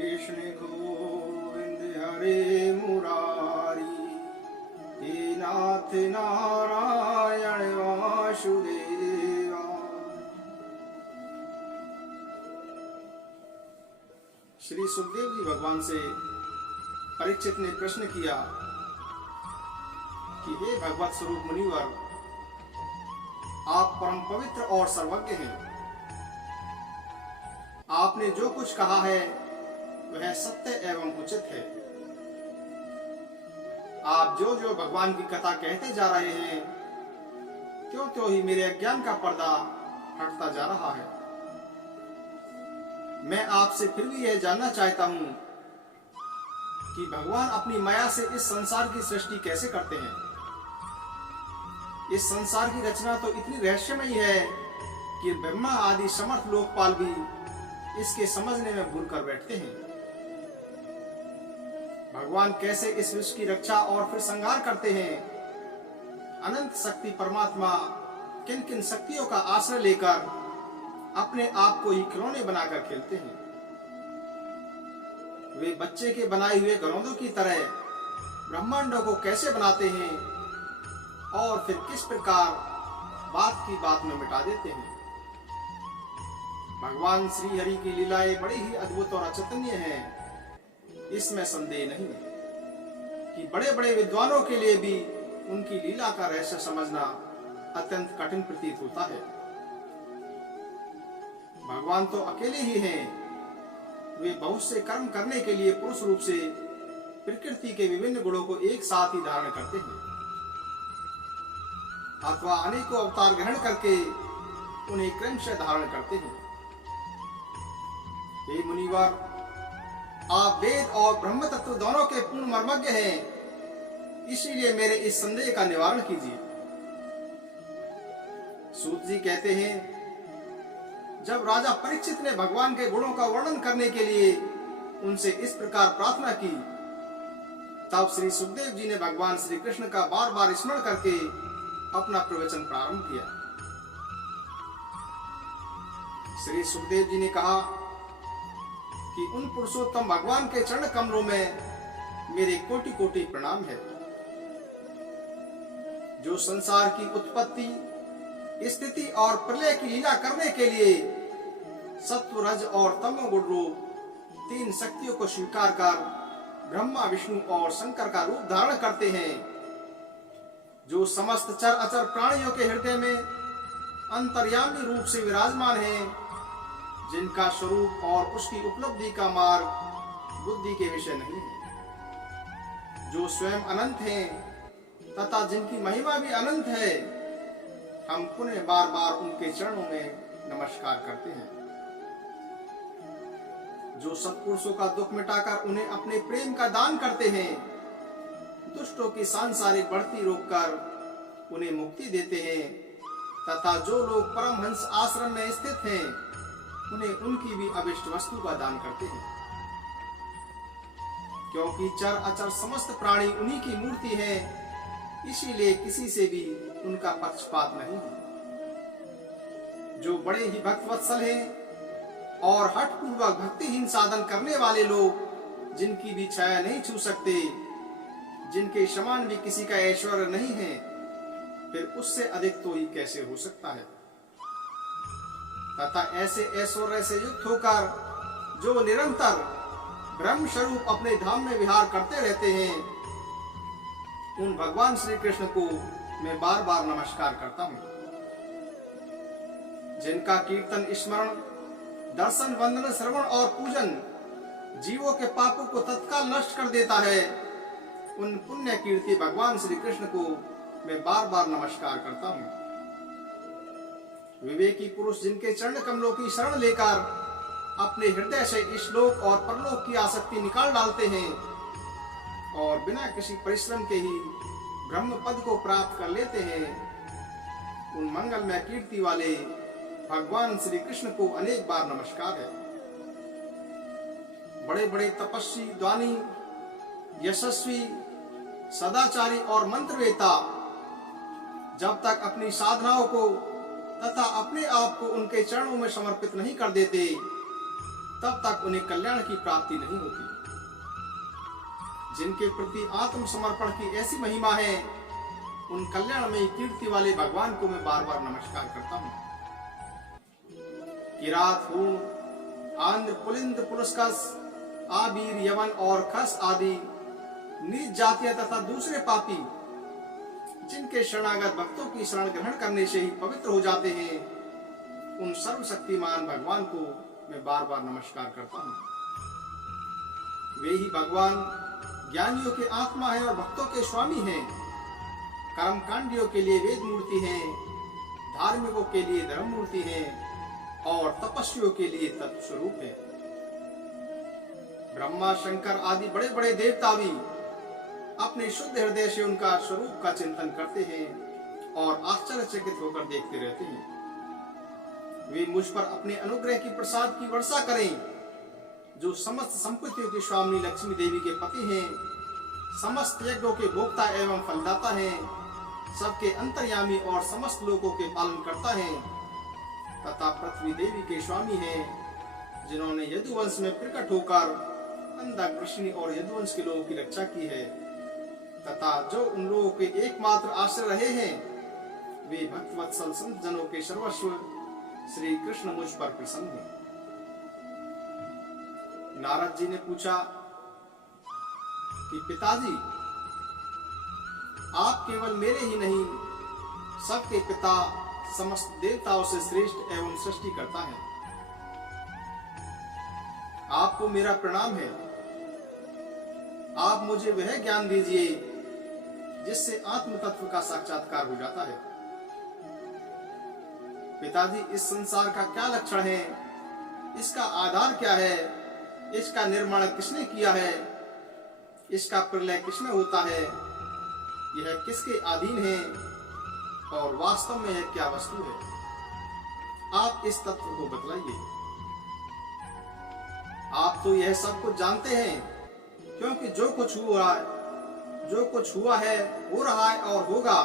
कृष्ण गोविंद हरे मुरारी, हे नाथ नारायण वासुदेवा। श्री सुखदेव जी भगवान से परीक्षित ने प्रश्न किया कि हे भगवत स्वरूप मुनिवर, आप परम पवित्र और सर्वज्ञ हैं। आपने जो कुछ कहा है वह सत्य एवं उचित है। आप जो जो भगवान की कथा कहते जा रहे हैं, त्यों त्यों ही मेरे अज्ञान का पर्दा हटता जा रहा है। मैं आपसे फिर भी यह जानना चाहता हूं कि भगवान अपनी माया से इस संसार की सृष्टि कैसे करते हैं। इस संसार की रचना तो इतनी रहस्यमयी है कि ब्रह्मा आदि समर्थ लोकपाल भी इसके समझने में भूल कर बैठते हैं। भगवान कैसे इस विश्व की रक्षा और फिर संहार करते हैं। अनंत शक्ति परमात्मा किन किन शक्तियों का आश्रय लेकर अपने आप को ही खिलौने बनाकर खेलते हैं। वे बच्चे के बनाए हुए घरौंदों की तरह ब्रह्मांडों को कैसे बनाते हैं और फिर किस प्रकार बात की बात में मिटा देते हैं। भगवान श्री हरि की लीलाएं बड़ी ही अद्भुत और अचेतनीय हैं। इसमें संदेह नहीं कि बड़े बड़े विद्वानों के लिए भी उनकी लीला का रहस्य समझना अत्यंत कठिन प्रतीत होता है। भगवान तो अकेले ही हैं। वे बहुत से कर्म करने के लिए पुरुष रूप से प्रकृति के विभिन्न गुणों को एक साथ ही धारण करते हैं अथवा अनेकों अवतार ग्रहण करके उन्हें क्रमशः धारण करते हैं। हे मुनिवर, आप वेद और ब्रह्म तत्व दोनों के पूर्ण मर्मज्ञ हैं, इसीलिए मेरे इस संदेह का निवारण कीजिए। सूत जी कहते हैं, जब राजा परीक्षित ने भगवान के गुणों का वर्णन करने के लिए उनसे इस प्रकार प्रार्थना की, तब श्री सुखदेव जी ने भगवान श्री कृष्ण का बार बार स्मरण करके अपना प्रवचन प्रारंभ किया। श्री सुखदेव जी ने कहा कि उन पुरुषोत्तम भगवान के चरण कमलों में मेरे कोटि कोटि प्रणाम है, जो संसार की उत्पत्ति, स्थिति और प्रलय की लीला करने के लिए सत्व, रज और तमोगुण रूप तीन शक्तियों को स्वीकार कर ब्रह्मा, विष्णु और शंकर का रूप धारण करते हैं, जो समस्त चर अचर प्राणियों के हृदय में अंतर्यामी रूप से विराजमान हैं, जिनका स्वरूप और उसकी उपलब्धि का मार्ग बुद्धि के विषय नहीं है, जो स्वयं अनंत हैं तथा जिनकी महिमा भी अनंत है। हम पुनः बार बार उनके चरणों में नमस्कार करते हैं, जो सत्पुरुषों का दुख मिटाकर उन्हें अपने प्रेम का दान करते हैं, दुष्टों की सांसारिक बढ़ती रोककर उन्हें मुक्ति देते हैं तथा जो लोग परमहंस आश्रम में स्थित हैं उन्हें उनकी भी अभिष्ट वस्तु का दान करते हैं, क्योंकि चर अचर समस्त प्राणी उन्हीं की मूर्ति है, इसीलिए किसी से भी उनका पक्षपात नहीं है। जो बड़े ही भक्तवत्सल हैं और हठपूर्वक भक्तिहीन साधन करने वाले लोग जिनकी भी छाया नहीं छू सकते, जिनके समान भी किसी का ऐश्वर्य नहीं है, फिर उससे अधिक तो ही कैसे हो सकता है। तथा ऐसे ऐश्वर्य से युक्त होकर जो निरंतर ब्रह्म स्वरूप अपने धाम में विहार करते रहते हैं, उन भगवान श्री कृष्ण को मैं बार बार नमस्कार करता हूँ, जिनका कीर्तन, स्मरण, दर्शन, वंदन, श्रवण और पूजन जीवों के पापों को तत्काल नष्ट कर देता है। उन पुण्य कीर्ति भगवान श्री कृष्ण को मैं बार बार नमस्कार करता हूँ। विवेकी पुरुष जिनके चरण कमलों की शरण लेकर अपने हृदय से इहलोक और परलोक की आसक्ति निकाल डालते हैं और बिना किसी परिश्रम के ही ब्रह्म पद को प्राप्त कर लेते हैं, उन मंगलमय कीर्ति वाले भगवान श्री कृष्ण को अनेक बार नमस्कार है। बड़े बड़े तपस्वी, दानी, यशस्वी, सदाचारी और मंत्रवेता जब तक अपनी साधनाओं को तथा अपने आप को उनके चरणों में समर्पित नहीं कर देते, तब तक उन्हें कल्याण की प्राप्ति नहीं होती। जिनके प्रति आत्मसमर्पण की ऐसी महिमा है, उन कल्याणमयी कीर्ति वाले भगवान को मैं बार बार नमस्कार करता हूँ। किरात, हूण, आंध्र, पुलिंद, पुलस्कस, आबीर, यवन और खस आदि नीच जातियां तथा दूसरे पापी जिनके शरणागत भक्तों की शरण ग्रहण करने से ही पवित्र हो जाते हैं, उन सर्वशक्तिमान भगवान को मैं बार बार नमस्कार करता हूँ। वे ही भगवान ज्ञानियों के आत्मा है और भक्तों के स्वामी हैं, कर्मकांडियों के लिए वेद मूर्ति हैं, धार्मिकों के लिए धर्म मूर्ति हैं और तपस्वियों के लिए तत्व स्वरूप है। ब्रह्मा, शंकर आदि बड़े बड़े देवता भी अपने शुद्ध हृदय से उनका स्वरूप का चिंतन करते हैं और आश्चर्यचकित होकर देखते रहते हैं। वे मुझ पर अपने अनुग्रह की प्रसाद की वर्षा करें, जो समस्त संपत्तियों की स्वामी लक्ष्मी देवी के पति हैं, समस्त यज्ञों के भोक्ता एवं फलदाता हैं, सबके अंतर्यामी और समस्त लोगों के पालन करता है, तथा पृथ्वी देवी के स्वामी हैं, जिन्होंने यदुवंश में प्रकट होकर अंधकृष्णि और यदुवंश के लोगों की रक्षा की है, तथा जो उन लोगों के एकमात्र आश्रय रहे हैं, वे भक्तवत्सल संत जनों के सर्वस्व श्री कृष्ण मुझ पर प्रसन्न हैं। नारद जी ने पूछा कि पिताजी, आप केवल मेरे ही नहीं, सबके पिता, समस्त देवताओं से श्रेष्ठ एवं सृष्टि करता है। आपको मेरा प्रणाम है। आप मुझे वह ज्ञान दीजिए जिससे आत्म तत्व का साक्षात्कार हो जाता है। पिताजी, इस संसार का क्या लक्षण है, इसका आधार क्या है, इसका निर्माण किसने किया है, इसका प्रलय किसमें होता है, यह किसके अधीन है और वास्तव में यह क्या वस्तु है, आप इस तत्व को बतलाइए। आप तो यह सब कुछ जानते हैं, क्योंकि जो कुछ हुआ है, हो रहा है और होगा,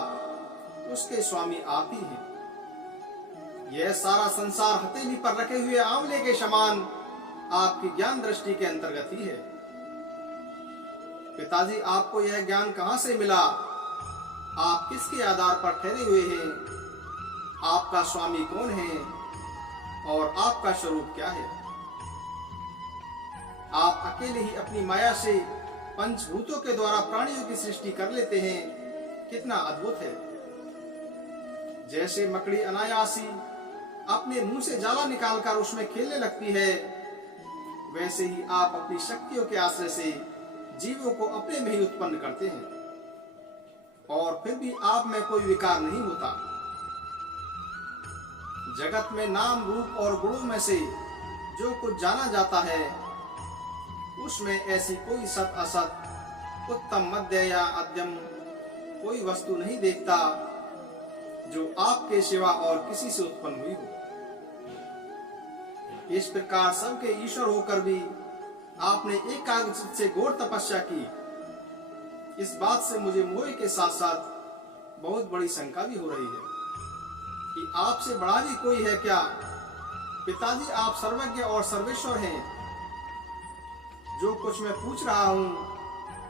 उसके स्वामी आप ही हैं। यह सारा संसार हथेली पर रखे हुए आंवले के समान आपकी ज्ञान दृष्टि के अंतर्गत ही है। पिताजी, आपको यह ज्ञान कहां से मिला, आप किसके आधार पर ठहरे हुए हैं, आपका स्वामी कौन है और आपका स्वरूप क्या है। आप अकेले ही अपनी माया से पंचभूतों के द्वारा प्राणियों की सृष्टि कर लेते हैं, कितना अद्भुत है। जैसे मकड़ी अनायासी अपने मुंह से जाला निकालकर उसमें खेलने लगती है, वैसे ही आप अपनी शक्तियों के आश्रय से जीवों को अपने में ही उत्पन्न करते हैं, और फिर भी आप में कोई विकार नहीं होता। जगत में नाम, रूप और गुणों में से जो कुछ जाना जाता है, उसमें ऐसी कोई सत असत, उत्तम, मध्य या अध्यम कोई वस्तु नहीं देखता जो आपके सिवा और किसी से उत्पन्न हुई हो। इस प्रकार सबके ईश्वर होकर भी आपने एकाग्र चित्त से घोर तपस्या की, इस बात से मुझे मोह के साथ साथ बहुत बड़ी शंका भी हो रही है कि आपसे बड़ा भी कोई है क्या। पिताजी, आप सर्वज्ञ और सर्वेश्वर हैं। जो कुछ मैं पूछ रहा हूं,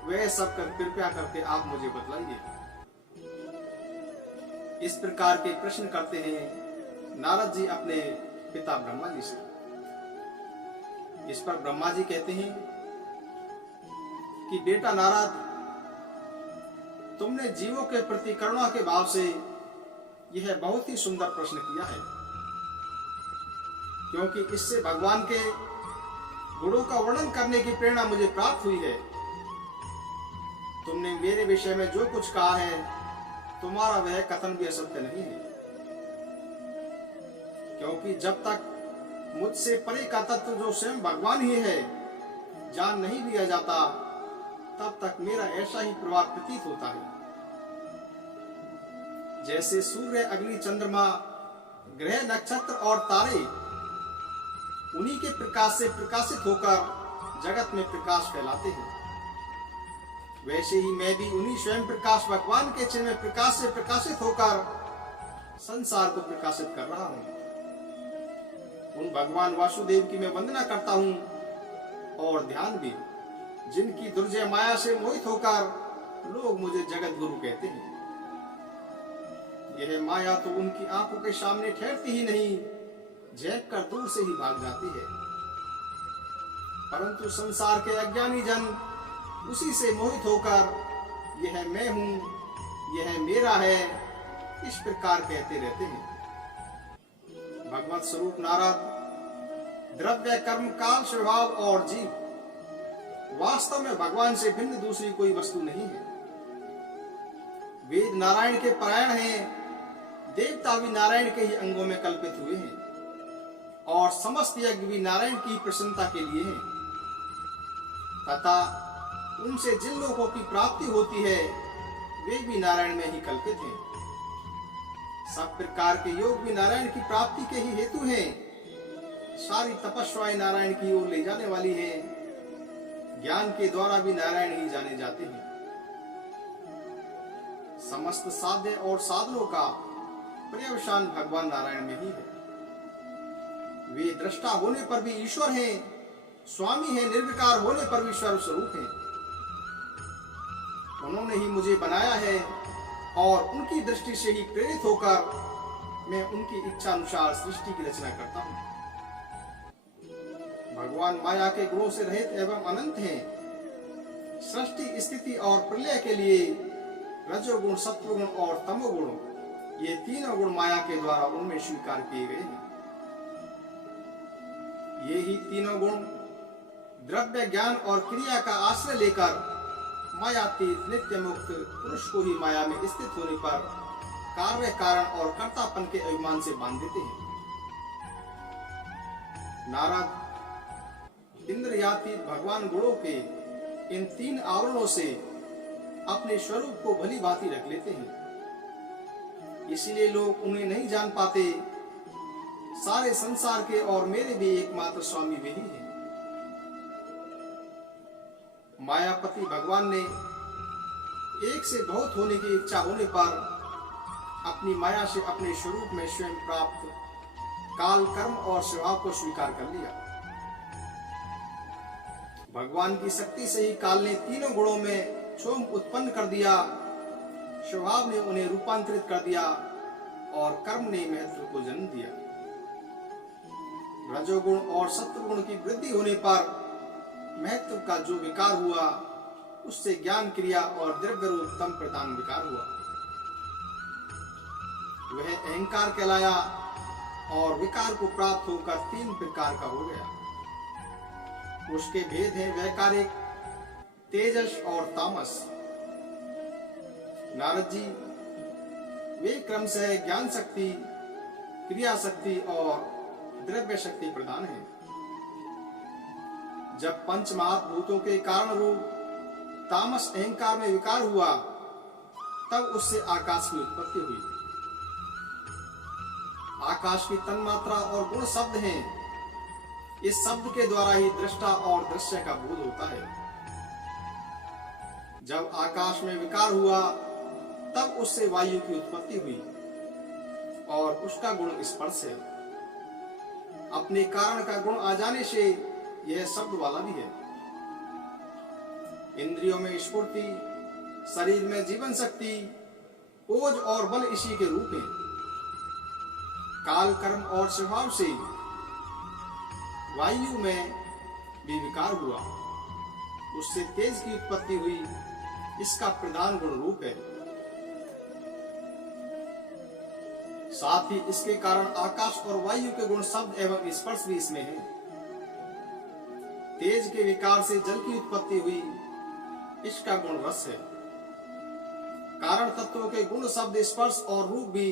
वह सब कृपया करके आप मुझे बतलाइए। इस प्रकार के प्रश्न करते हैं नारद जी अपने पिता ब्रह्मा जी से। इस पर ब्रह्मा जी कहते हैं कि बेटा नारद, तुमने जीवों के प्रति करुणा के भाव से यह बहुत ही सुंदर प्रश्न किया है, क्योंकि इससे भगवान के गुणों का वर्णन करने की प्रेरणा मुझे प्राप्त हुई है। तुमने मेरे विषय में जो कुछ कहा है, तुम्हारा वह कथन भी असत्य नहीं है, क्योंकि जब तक मुझसे परे का तत्व जो स्वयं भगवान ही है जान नहीं लिया जाता, तब तक मेरा ऐसा ही प्रभाव प्रतीत होता है। जैसे सूर्य, अग्नि, चंद्रमा, ग्रह, नक्षत्र और तारे उन्हीं के प्रकाश से प्रकाशित होकर जगत में प्रकाश फैलाते हैं, वैसे ही मैं भी उन्हीं स्वयं प्रकाश भगवान के चिन्ह में प्रकाश से प्रकाशित होकर संसार को प्रकाशित कर रहा हूं। उन भगवान वासुदेव की मैं वंदना करता हूँ और ध्यान भी, जिनकी दुर्जय माया से मोहित होकर लोग मुझे जगत गुरु कहते हैं। यह माया तो उनकी आंखों के सामने ठहरती ही नहीं, झेप कर दूर से ही भाग जाती है। परंतु संसार के अज्ञानी जन उसी से मोहित होकर यह मैं हूं, यह मेरा है, इस प्रकार कहते रहते हैं। भगवत स्वरूप नारद द्रव्य, कर्म, काल, स्वभाव और जीव वास्तव में भगवान से भिन्न दूसरी कोई वस्तु नहीं है। वेद नारायण के पारायण हैं, देवता भी नारायण के ही अंगों में कल्पित हुए हैं और समस्त यज्ञ भी नारायण की प्रसन्नता के लिए हैं, तथा उनसे जिन लोगों की प्राप्ति होती है वे भी नारायण में ही कल्पित हैं। सब प्रकार के योग भी नारायण की प्राप्ति के ही हेतु हैं। सारी तपस्याएं नारायण की ओर ले जाने वाली हैं। ज्ञान के द्वारा भी नारायण ही जाने जाते हैं। समस्त साध्य और साधनों का पर्यवसान भगवान नारायण में ही है। वे दृष्टा होने पर भी ईश्वर हैं, स्वामी हैं, निर्विकार होने पर भी सर्वस्वरूप हैं। उन्होंने ही मुझे बनाया है और उनकी दृष्टि से ही प्रेरित होकर मैं उनकी इच्छा अनुसार सृष्टि की रचना करता हूं। भगवान माया के गुणों से रहित एवं अनंत हैं। सृष्टि, स्थिति और प्रलय के लिए रजोगुण, सत्वगुण और तमोगुण, ये तीनों गुण माया के द्वारा उनमें स्वीकार किए गए हैं। ये ही तीनों गुण द्रव्य, ज्ञान और क्रिया का आश्रय लेकर मायातीत नित्य मुक्त पुरुष को ही माया में स्थित होने पर कार्य, कारण और कर्तापन के अभिमान से बांध देते हैं। नारद इंद्रियातीत भगवान गुणों के इन तीन आवरणों से अपने स्वरूप को भली भांति रख लेते हैं। इसीलिए लोग उन्हें नहीं जान पाते। सारे संसार के और मेरे भी एकमात्र स्वामी वे ही हैं। मायापति भगवान ने एक से बहुत होने की इच्छा होने पर अपनी माया से अपने स्वरूप में स्वयं प्राप्त काल, कर्म और स्वभाव को स्वीकार कर लिया। भगवान की शक्ति से ही काल ने तीनों गुणों में क्षोभ उत्पन्न कर दिया, स्वभाव ने उन्हें रूपांतरित कर दिया और कर्म ने महत्व को जन्म दिया। रजोगुण और सत्वगुण की वृद्धि होने पर महत्व का जो विकार हुआ, उससे ज्ञान, क्रिया और द्रव्य रूप तम प्रधान विकार हुआ। वह अहंकार कहलाया और विकार को प्राप्त होकर तीन प्रकार का हो गया। उसके भेद हैं वैकारिक, तेजस और तामस। नारद जी, वे क्रमशः ज्ञान शक्ति, क्रिया शक्ति और द्रव्य शक्ति प्रदान है। जब पंच महाभूतों के कारण रूप तामस अहंकार में विकार हुआ, तब उससे आकाश की उत्पत्ति हुई। आकाश की तन्मात्रा और गुण शब्द हैं। इस शब्द के द्वारा ही दृष्टा और दृश्य का बोध होता है। जब आकाश में विकार हुआ, तब उससे वायु की उत्पत्ति हुई और उसका गुण स्पर्श है। अपने कारण का गुण आ जाने से यह शब्द वाला भी है। इंद्रियों में स्फूर्ति, शरीर में जीवन शक्ति, ओज और बल इसी के रूप हैं। काल, कर्म और स्वभाव से वायु में भी विकार हुआ, उससे तेज की उत्पत्ति हुई। इसका प्रधान गुण रूप है। साथ ही इसके कारण आकाश और वायु के गुण शब्द एवं स्पर्श भी इसमें है। तेज के विकार से जल की उत्पत्ति हुई, इसका गुण रस है। कारण तत्वों के गुण शब्द, स्पर्श और रूप भी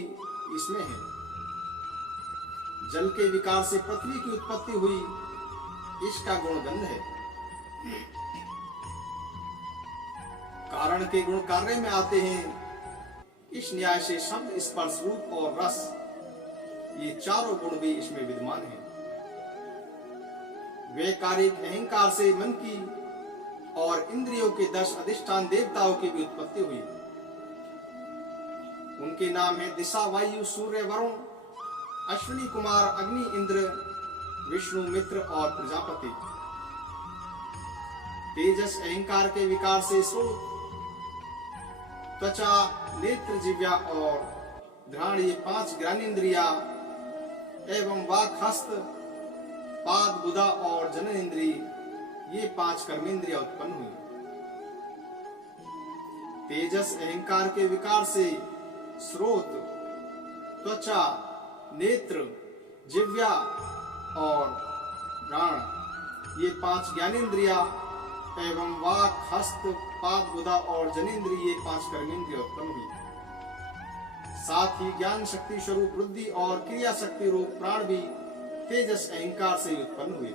इसमें है। जल के विकार से पृथ्वी की उत्पत्ति हुई, इसका गुण गंध है। कारण के गुण कार्य में आते हैं। इस न्याय से शब्द, स्पर्श, रूप और रस, ये चारों गुण भी इसमें विद्यमान हैं। वैकारिक अहंकार से मन की और इंद्रियों के 10 अधिष्ठान देवताओं की भी उत्पत्ति हुई। उनके नाम है दिशा, वायु, सूर्य, वरुण, अश्विनी कुमार, अग्नि, इंद्र, विष्णु, मित्र और प्रजापति। तेजस अहंकार के विकार से स्रोत, त्वचा, नेत्र, जिह्वा और घ्राण ये 5 ज्ञानेन्द्रिया एवं वाक, हस्त, पाद, बुधा और जननेन्द्रिय ये 5 कर्मेंद्रिया उत्पन्न हुई। तेजस अहंकार के विकार से स्रोत, त्वचा, नेत्र, जिह्वा और घ्राण ये 5 ज्ञानेन्द्रिया एवं वाक, हस्त, पाद, बुधा और जनेन्द्रिय ये 5 कर्मेंद्रिय उत्पन्न हुई। साथ ही ज्ञान शक्ति स्वरूप बुद्धि और क्रिया शक्ति रूप प्राण भी तेजस अहंकार से उत्पन्न हुए।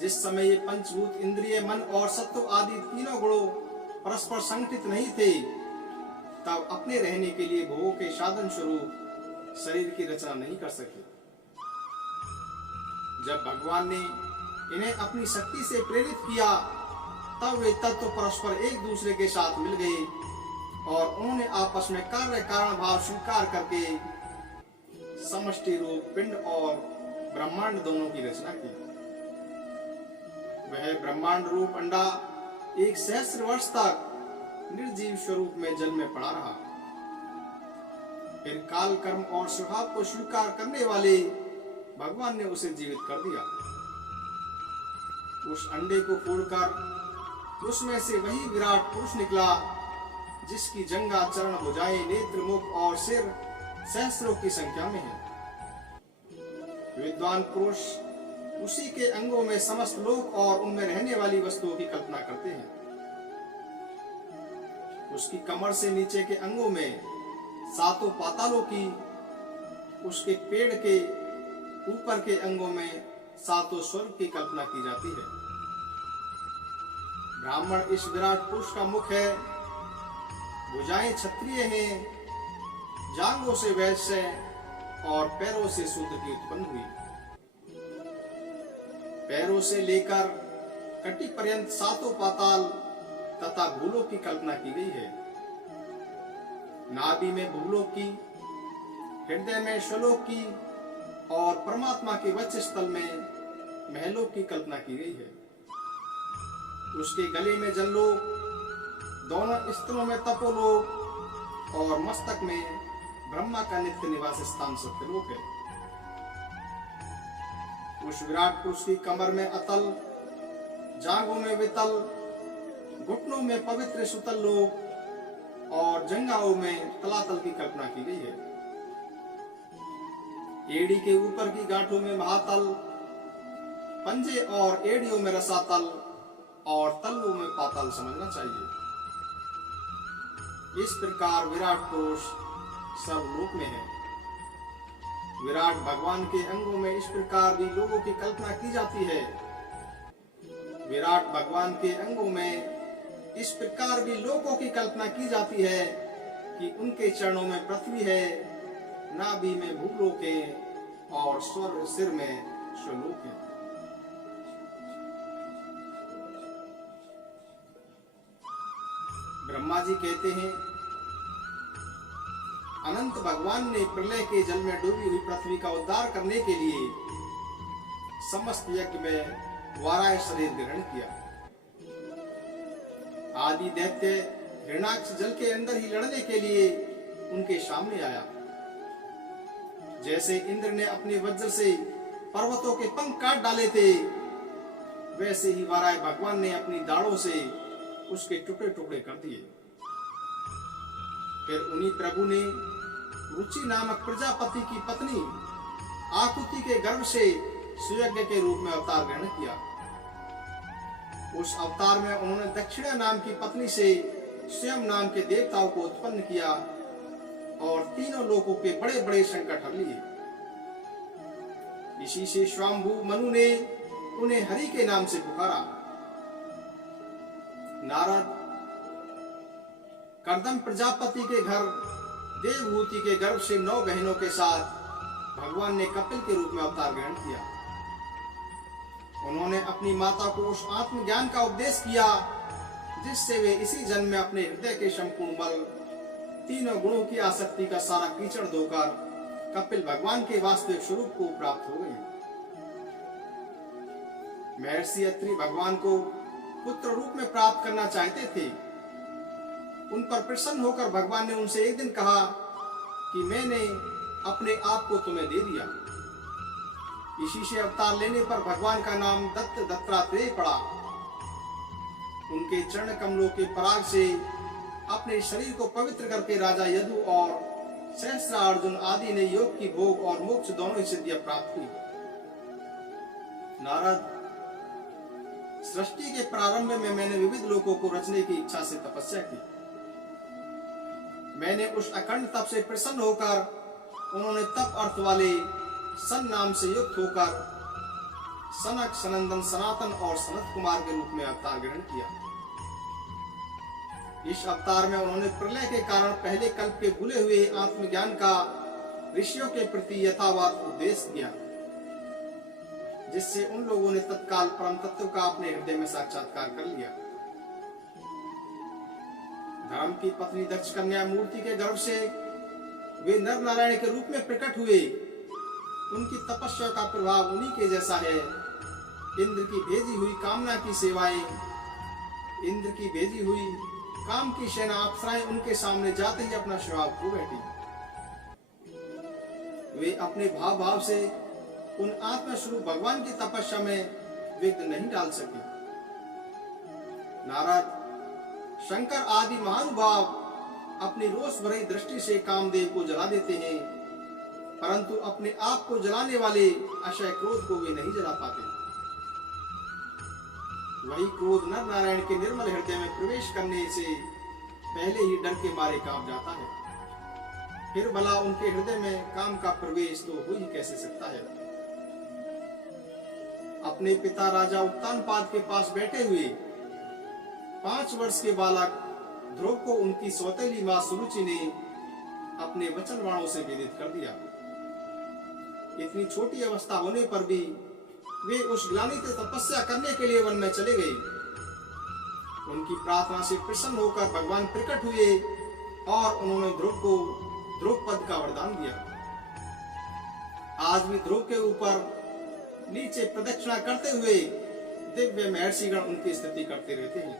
जिस समय ये पंचभूत, इंद्रिय, मन और सत्व आदि तीनों गुणों परस्पर संगठित नहीं थे, तब अपने रहने के लिए भोगों के साधन स्वरूप शरीर की रचना नहीं कर सके। जब भगवान ने इन्हें अपनी शक्ति से प्रेरित किया, तब वे तत्व परस्पर एक दूसरे के साथ मिल गए और उन्होंने आपस में कार्य कारण भाव स्वीकार करके समष्टि रूप पिंड और ब्रह्मांड दोनों की रचना की। वह ब्रह्मांड रूप अंडा 1 सहस्र वर्ष तक निर्जीव स्वरूप में जल में पड़ा रहा। फिर काल, कर्म और स्वभाव को स्वीकार करने वाले भगवान ने उसे जीवित कर दिया। उस अंडे को फोड़कर उसमें से वही विराट पुरुष निकला, जिसकी जंगा, चरण, भुजाएं, नेत्र, मुख और सिर सहस्रों की संख्या में है। विद्वान पुरुष उसी के अंगों में समस्त लोक और उनमें रहने वाली वस्तुओं की कल्पना करते हैं। उसकी कमर से नीचे के अंगों में 7 पातालों की, उसके पेड़ के ऊपर के अंगों में 7 स्वर्ग की कल्पना की जाती है। ब्राह्मण इस विराट पुरुष का मुख है, भुजाएं क्षत्रिय हैं, जांघों से वैश्य और पैरों से शूद्र की उत्पन्न हुई। पैरों से लेकर कटी पर्यंत 7 पाताल तथा भूलों की कल्पना की गई है। नाभि में भूलों की, हृदय में श्लोक की और परमात्मा के वक्षस्थल में महलों की कल्पना की गई है। उसके गले में जललोक, दोनों स्तनों में तपोलोक और मस्तक में ब्रह्मा का नित्य निवास स्थान सत्यलोक है। उस विराट पुरुष की कमर में अतल, जांघों में वितल, घुटनों में पवित्र सुतल लोक और जंघाओं में तलातल की कल्पना की गई है। एड़ी के ऊपर की गांठों में महातल, पंजे और एड़ियों में रसातल और तल्लों में पाताल समझना चाहिए। इस प्रकार विराट पुरुष सर्वलोक में है। विराट भगवान के अंगों में इस प्रकार भी लोगों की कल्पना की जाती है। विराट भगवान के अंगों में इस प्रकार भी लोगों की कल्पना की जाती है कि उनके चरणों में पृथ्वी है, नाभि में भूलोक है और स्वर सिर में स्वलोक है। ब्रह्मा जी कहते हैं, अनंत भगवान ने प्रलय के जल में डूबी हुई पृथ्वी का उद्धार करने के लिए समस्त यज्ञ में वाराय शरीर ग्रहण किया। आदि दैत्य हिरण्याक्ष जल के अंदर ही लड़ने के लिए उनके सामने आया। जैसे इंद्र ने अपने वज्र से पर्वतों के पंख काट डाले थे, वैसे ही वाराय भगवान ने अपनी दाढ़ों से उसके टुकड़े टुकड़े कर दिए। फिर उन्हीं प्रभु ने रुचि नामक प्रजापति की पत्नी आकुति के गर्भ से सुयज्ञ के रूप में अवतार ग्रहण किया। उस अवतार में उन्होंने दक्षिणा नाम की पत्नी से स्वयं नाम के देवताओं को उत्पन्न किया और तीनों लोकों के बड़े बड़े संकट हर लिए। इसी से स्वाम्भु मनु ने उन्हें हरि के नाम से पुकारा। नारद कर्दम प्रजापति के घर देवहूति के गर्भ से 9 बहनों के साथ भगवान ने कपिल के रूप में अवतार ग्रहण किया। उन्होंने अपनी माता को उस आत्मज्ञान का उपदेश किया जिससे वे इसी जन्म में अपने हृदय के संपूर्ण बल, तीनों गुणों की आसक्ति का सारा कीचड़ धोकर कपिल भगवान के वास्तविक स्वरूप को प्राप्त हो गए। महर्षि अत्रि भगवान को पुत्र रूप में प्राप्त करना चाहते थे। उन पर प्रसन्न होकर भगवान ने उनसे एक दिन कहा कि मैंने अपने आप को तुम्हें दे दिया। इसी से अवतार लेने पर भगवान का नाम दत्तात्रेय पड़ा। उनके चरण कमलों के पराग से अपने शरीर को पवित्र करके राजा यदु और सहस्त्रार्जुन आदि ने योग की भोग और मोक्ष दोनों ही सिद्धियां प्राप्त की। नारद, सृष्टि के प्रारंभ में मैंने विविध लोकों को रचने की इच्छा से तपस्या की। मैंने उस अखंड तप से प्रसन्न होकर उन्होंने तप अर्थ वाले सन नाम से युक्त होकर सनक, सनंदन, सनातन और सनत कुमार के रूप में अवतार ग्रहण किया। इस अवतार में उन्होंने प्रलय के कारण पहले कल्प के भूले हुए आत्मज्ञान का ऋषियों के प्रति यथावत उपदेश किया, जिससे उन लोगों ने तत्काल परम तत्व का अपने हृदय में साक्षात्कार कर लिया। धर्म की पत्नी दक्ष कन्या मूर्ति के गर्भ से वे नर नारायण के रूप में प्रकट हुए। उनकी तपस्या का प्रभाव उन्हीं के जैसा है। इंद्र की भेजी हुई कामना की सेवाएं, इंद्र की भेजी हुई काम की सेना अप्सराएं उनके सामने जाते ही अपना स्वभाव खो बैठी। वे अपने भाव भाव से उन आत्मस्वरूप भगवान की तपस्या में विघ्न नहीं डाल सके। नारद, शंकर आदि महानुभाव अपनी रोष भरी दृष्टि से कामदेव को जला देते हैं, परंतु अपने आप को जलाने वाले अक्षय क्रोध को वे नहीं जला पाते। वही क्रोध नर नारायण के निर्मल हृदय में प्रवेश करने से पहले ही डर के मारे कांप जाता है। फिर भला उनके हृदय में काम का प्रवेश तो हो ही कैसे सकता है। अपने पिता राजा उत्तानपाद के पास बैठे हुए 5 वर्ष के बालक ध्रुव को उनकी सौतेली मां सुरुचि ने अपने वचन वाणों से विदित कर दिया। इतनी छोटी अवस्था होने पर भी वे उस ग्लानि से तपस्या करने के लिए वन में चले गए। उनकी प्रार्थना से प्रसन्न होकर भगवान प्रकट हुए और उन्होंने ध्रुव को ध्रुव पद का वरदान दिया। आज भी ध्रुव के ऊपर नीचे प्रदक्षिणा करते हुए दिव्य महर्षिगण उनकी स्तुति करते रहते हैं।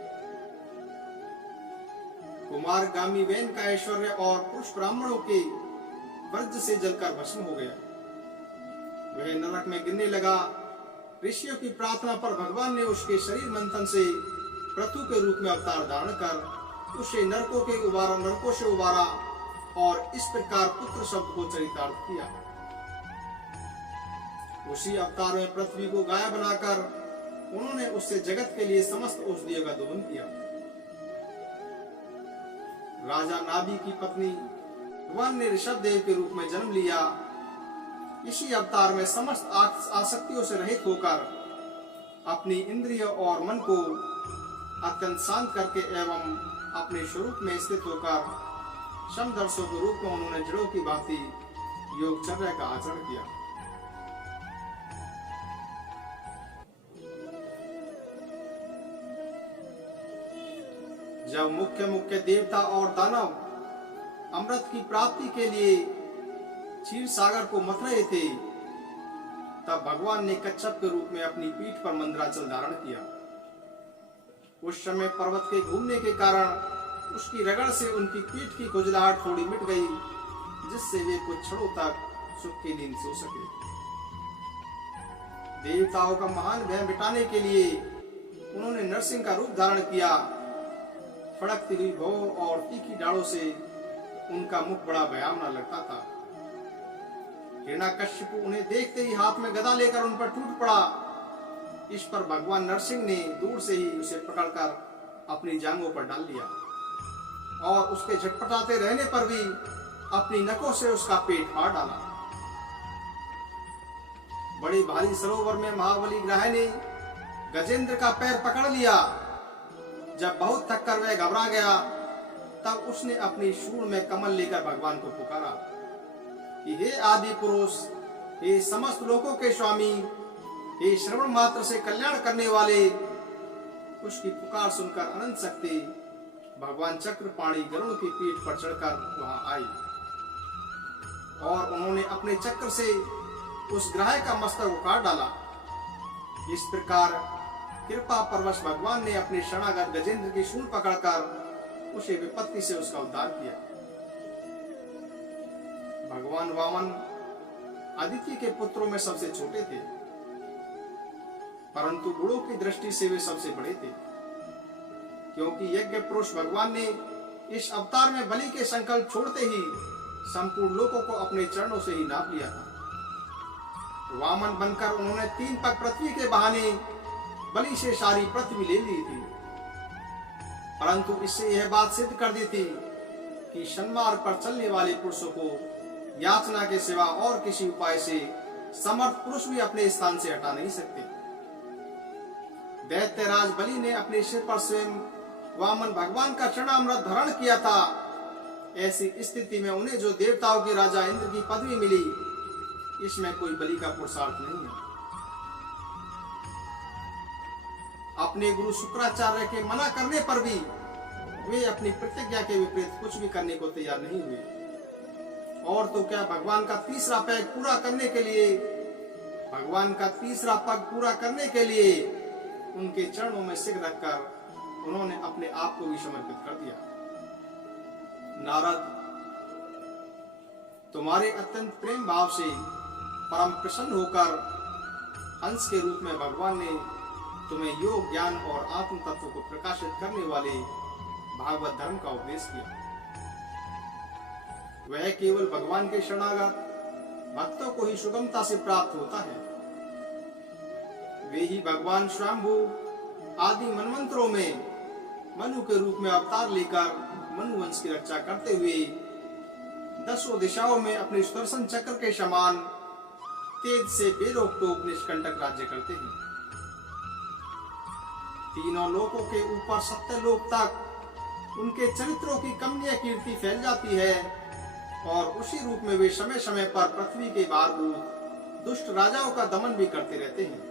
कुमार गामी वैन का ऐश्वर्य और पुरुष ब्राह्मणों के वज्र से जलकर भस्म हो गया। वह नरक में गिरने लगा। ऋषियों की प्रार्थना पर भगवान ने उसके शरीर मंथन से पृथु के रूप में अवतार धारण कर उसे नरकों से उबारा और इस प्रकार पुत्र शब्द को चरितार्थ किया। उसी अवतार में पृथ्वी को गाय बनाकर उन्होंने उससे जगत के लिए समस्त औषधियों का दोहन किया। राजा नाभि की पत्नी भगवान ने ऋषभ देव के रूप में जन्म लिया। इसी अवतार में समस्त आसक्तियों से रहित होकर अपनी इंद्रिय और मन को अत्यंत शांत करके एवं अपने स्वरूप में स्थित होकर समदर्शों के रूप में उन्होंने जड़ों की भांति योगचर्या का आचरण किया। जब मुख्य देवता और दानव अमृत की प्राप्ति के लिए क्षीर सागर को मथ रहे थे, तब भगवान ने कच्छप के रूप में अपनी पीठ पर मंदराचल धारण किया। उस समय पर्वत के घूमने के कारण उसकी रगड़ से उनकी पीठ की खुजलाहट थोड़ी मिट गई, जिससे वे कुछ क्षणों तक सुख की नींद सो सके। देवताओं का महान भय मिटाने के लिए उन्होंने नरसिंह का रूप धारण किया। फड़कती हुई भौ और तीखी डालों से उनका मुख बड़ा भयावना लगता था। हिरण्यकश्यप उन्हें देखते ही हाथ में गदा लेकर उन पर टूट पड़ा। इस पर भगवान नरसिंह ने दूर से ही उसे पकड़कर अपनी जांघों पर डाल लिया और उसके झटपटाते रहने पर भी अपनी नखों से उसका पेट फाड़ डाला। बड़ी भारी सरोवर में महाबली ग्रह ने गजेंद्र का पैर पकड़ लिया। जब बहुत थक कर वह घबरा गया, तब उसने अपनी शूल में कमल लेकर भगवान को पुकारा कि हे आदि पुरुष, हे समस्त लोकों के स्वामी, हे श्रवण मात्र से कल्याण करने वाले। उसकी पुकार सुनकर अनंत शक्ति भगवान चक्रपाणी गरुड़ की पीठ पर चढ़कर वहां आई और उन्होंने अपने चक्र से उस ग्राह का मस्तक उखाड़ डाला। इस प्रकार कृपा परवश भगवान ने अपने शरणागत गजेंद्र की सूंड पकड़कर उसे विपत्ति से उसका उद्धार किया। भगवान वामन अदिति के पुत्रों में सबसे छोटे थे, परंतु गुणों की दृष्टि से वे सबसे बड़े थे, क्योंकि यज्ञ पुरुष भगवान ने इस अवतार में बलि के संकल्प छोड़ते ही संपूर्ण लोकों को अपने चरणों से ही नाप लिया था। वामन बनकर उन्होंने 3 पग पृथ्वी के बहाने बलि से सारी पृथ्वी ले ली थी, परंतु इससे यह बात सिद्ध कर दी थी कि सन्मार्ग पर चलने वाले पुरुषों को याचना के सिवा और किसी उपाय से समर्थ पुरुष भी अपने स्थान से हटा नहीं सकते। दैत्यराज बलि ने अपने सिर पर स्वयं वामन भगवान का चरणामृत धारण किया था। ऐसी स्थिति में उन्हें जो देवताओं के राजा इंद्र की पदवी मिली, इसमें कोई बलि का पुरुषार्थ नहीं है। अपने गुरु शुक्राचार्य के मना करने पर भी वे अपनी प्रतिज्ञा के विपरीत कुछ भी करने को तैयार नहीं हुए, और तो क्या भगवान का तीसरा पग पूरा करने के लिए उनके चरणों में सिर रखकर उन्होंने अपने आप को भी समर्पित कर दिया। नारद, तुम्हारे अत्यंत प्रेम भाव से परम प्रसन्न होकर हंस के रूप में भगवान ने तुम्हें योग, ज्ञान और आत्म तत्व को प्रकाशित करने वाले भागवत धर्म का उपदेश किया। वह केवल भगवान के शरणागत भक्तों को ही सुगमता से प्राप्त होता है। वे ही भगवान स्वयंभू आदि मनवंतरों में मनु के रूप में अवतार लेकर मनु वंश की रक्षा करते हुए 10 दिशाओं में अपने सुदर्शन चक्र के समान तेज से बेरोक टोक निष्कंटक राज्य करते हैं। तीनों लोकों के ऊपर 7 लोक तक उनके चरित्रों की कमनीय कीर्ति फैल जाती है, और उसी रूप में वे समय समय पर पृथ्वी के बारबूद दुष्ट राजाओं का दमन भी करते रहते हैं।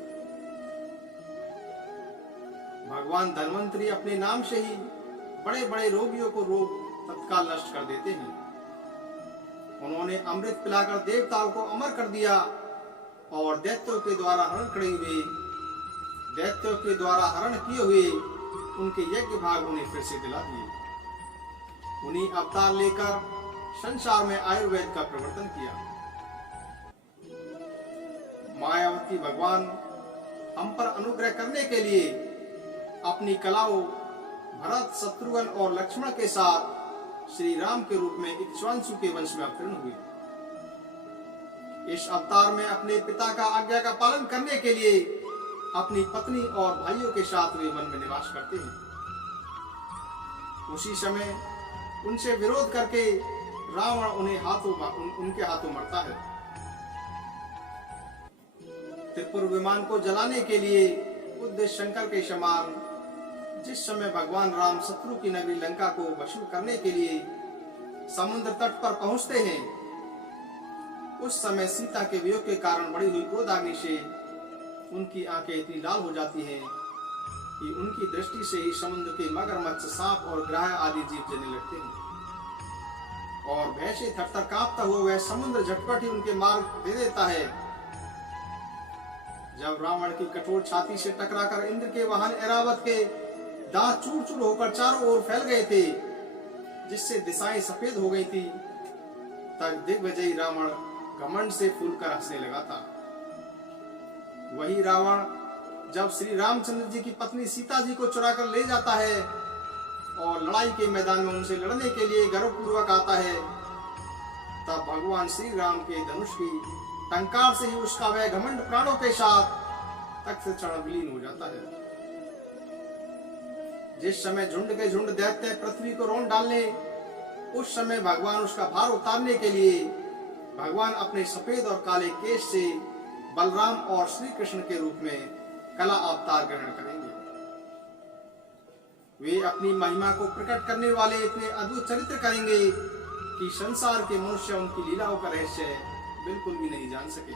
भगवान धन्वंतरी अपने नाम से ही बड़े बड़े रोगियों को रोग तत्काल नष्ट कर देते हैं। उन्होंने अमृत पिलाकर देवताओं को अमर कर दिया, और दैत्यों के द्वारा हरण किए हुए उनके यज्ञ भाग उन्हें फिर से दिला दिए। उन्हीं अवतार लेकर संसार में आयुर्वेद का प्रवर्तन किया। मायावती भगवान हम पर अनुग्रह करने के लिए अपनी कलाओं भरत, शत्रुघ्न और लक्ष्मण के साथ श्री राम के रूप में इक्ष्वाकु के वंश में अवतीर्ण हुए। इस अवतार में अपने पिता का आज्ञा का पालन करने के लिए अपनी पत्नी और भाइयों के साथ वे वन में निवास करते हैं। उसी समय उनसे विरोध करके रावण उनके हाथों मरता है। त्रिपुर विमान को जलाने के लिए उद्देश्य शंकर के समान जिस समय भगवान राम शत्रु की नगरी लंका को वसूल करने के लिए समुद्र तट पर पहुंचते हैं, उस समय सीता के वियोग के कारण बढ़ी हुई क्रोधाग्नि से उनकी आंखें इतनी लाल हो जाती हैं कि उनकी दृष्टि से ही समुद्र के मगरमच्छ, सांप और ग्राह आदि जीव जलने लगते हैं, और भय से थरथर कांपता हुआ वह समुद्र झटपट ही उनके मार्ग दे देता है। जब रावण की कठोर छाती से टकराकर इंद्र के वाहन ऐरावत के दांत चूर चूर होकर चारों ओर फैल गए थे, जिससे दिशाएं सफेद हो गई थी, तब दिग्विजयी रावण घमंड से फूलकर हंसने लगा था। वही रावण जब श्री रामचंद्र जी की पत्नी सीता जी को चुरा कर ले जाता है और लड़ाई के मैदान में उनसे लड़ने के लिए गर्वपूर्वक आता है, तब भगवान श्री राम के धनुष की टंकार से ही उसका वह घमंड प्राणों के साथ तख्त से चढ़ विलीन हो जाता है। जिस समय झुंड के झुंड दैत्य पृथ्वी को रौंद डालने, उस समय भगवान उसका भार उतारने के लिए भगवान अपने सफेद और काले केश से बलराम और श्री कृष्ण के रूप में कला अवतार ग्रहण करेंगे। वे अपनी महिमा को प्रकट करने वाले इतने अद्भुत चरित्र करेंगे कि संसार के मनुष्य उनकी लीलाओं का रहस्य बिल्कुल भी नहीं जान सके।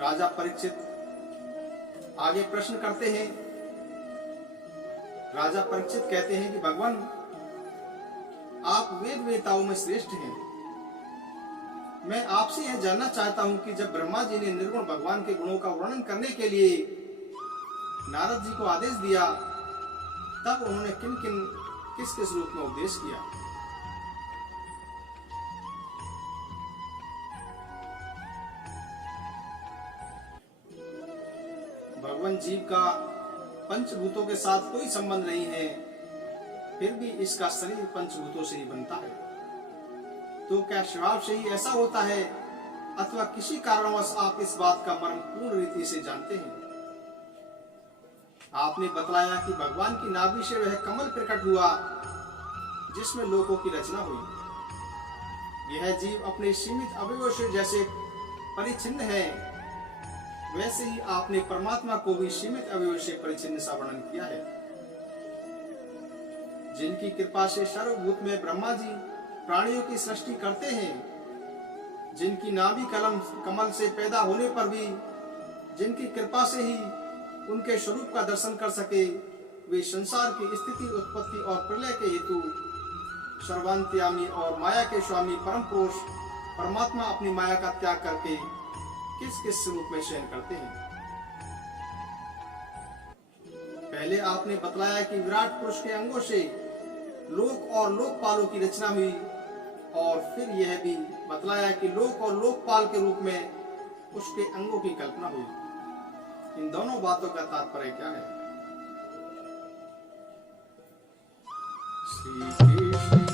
राजा परीक्षित आगे प्रश्न करते हैं। राजा परीक्षित कहते हैं कि भगवान, आप वेद वेताओं में श्रेष्ठ हैं। मैं आपसे यह जानना चाहता हूं कि जब ब्रह्मा जी ने निर्गुण भगवान के गुणों का वर्णन करने के लिए नारद जी को आदेश दिया, तब उन्होंने किन किन किस किस रूप में उपदेश किया। भगवान जीव का पंचभूतों के साथ कोई संबंध नहीं है, फिर भी इसका शरीर पंचभूतों से ही बनता है। तो क्या स्वभाव से ही ऐसा होता है, अथवा किसी कारणवश आप इस बात का मर्म पूर्ण रीति से जानते हैं? आपने बतलाया कि भगवान की नाभि से वह कमल प्रकट हुआ जिसमें लोकों की रचना हुई। यह जीव अपने सीमित अवयवों से जैसे परिचिन्न है, वैसे ही आपने परमात्मा को भी सीमित अवयवों से परिचिन्न सा वर्णन किया है। जिनकी कृपा से सर्वभूत में ब्रह्मा जी प्राणियों की सृष्टि करते हैं, जिनकी नाभि कमल से पैदा होने पर भी जिनकी कृपा से ही उनके स्वरूप का दर्शन कर सके, वे संसार की स्थिति, उत्पत्ति और प्रलय के हेतु सर्वांतयामी और माया के स्वामी परम पुरुष परमात्मा अपनी माया का त्याग करके किस किस स्वरूप में शयन करते हैं। पहले आपने बतलाया कि विराट पुरुष के अंगों से लोक और लोकपालों की रचना हुई, और फिर यह भी बतलाया कि लोक और लोकपाल के रूप में उसके अंगों की कल्पना हुई। इन दोनों बातों का तात्पर्य क्या है? श्री कृष्ण